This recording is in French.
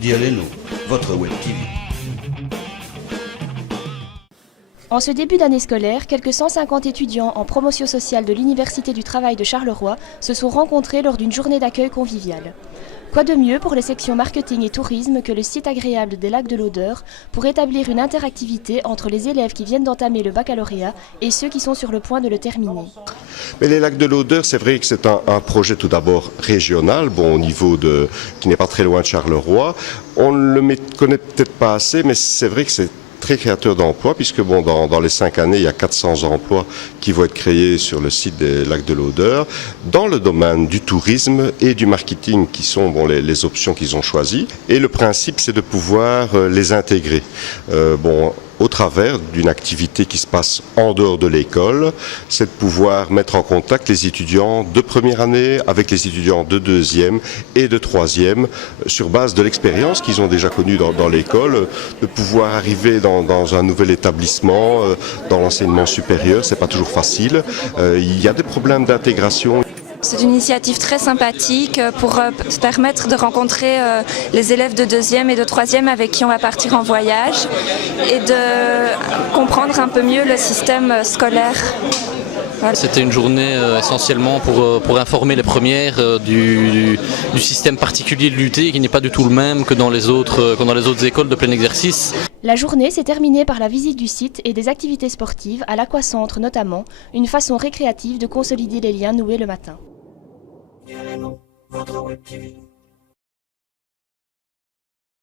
Dialeno, votre Web TV. En ce début d'année scolaire, quelques 150 étudiants en promotion sociale de l'Université du Travail de Charleroi se sont rencontrés lors d'une journée d'accueil conviviale. Quoi de mieux pour les sections marketing et tourisme que le site agréable des Lacs de l'Odeur pour établir une interactivité entre les élèves qui viennent d'entamer le baccalauréat et ceux qui sont sur le point de le terminer. Mais les Lacs de l'Odeur, c'est vrai que c'est un projet tout d'abord régional, au niveau qui n'est pas très loin de Charleroi. On ne le connaît peut-être pas assez, mais c'est vrai que c'est très créateur d'emplois, puisque dans les 5 années, il y a 400 emplois qui vont être créés sur le site des Lacs de l'Odeur, dans le domaine du tourisme et du marketing, qui sont les options qu'ils ont choisies. Et le principe, c'est de pouvoir les intégrer. Au travers d'une activité qui se passe en dehors de l'école, c'est de pouvoir mettre en contact les étudiants de première année avec les étudiants de deuxième et de troisième sur base de l'expérience qu'ils ont déjà connue dans l'école, de pouvoir arriver dans un nouvel établissement, dans l'enseignement supérieur, c'est pas toujours facile. Il y a des problèmes d'intégration. C'est une initiative très sympathique pour permettre de rencontrer les élèves de deuxième et de troisième avec qui on va partir en voyage et de comprendre un peu mieux le système scolaire. Voilà. C'était une journée essentiellement pour informer les premières du système particulier de l'UT qui n'est pas du tout le même que dans les autres écoles de plein exercice. La journée s'est terminée par la visite du site et des activités sportives, à l'aquacentre notamment, une façon récréative de consolider les liens noués le matin. Dialeno, votre Web TV.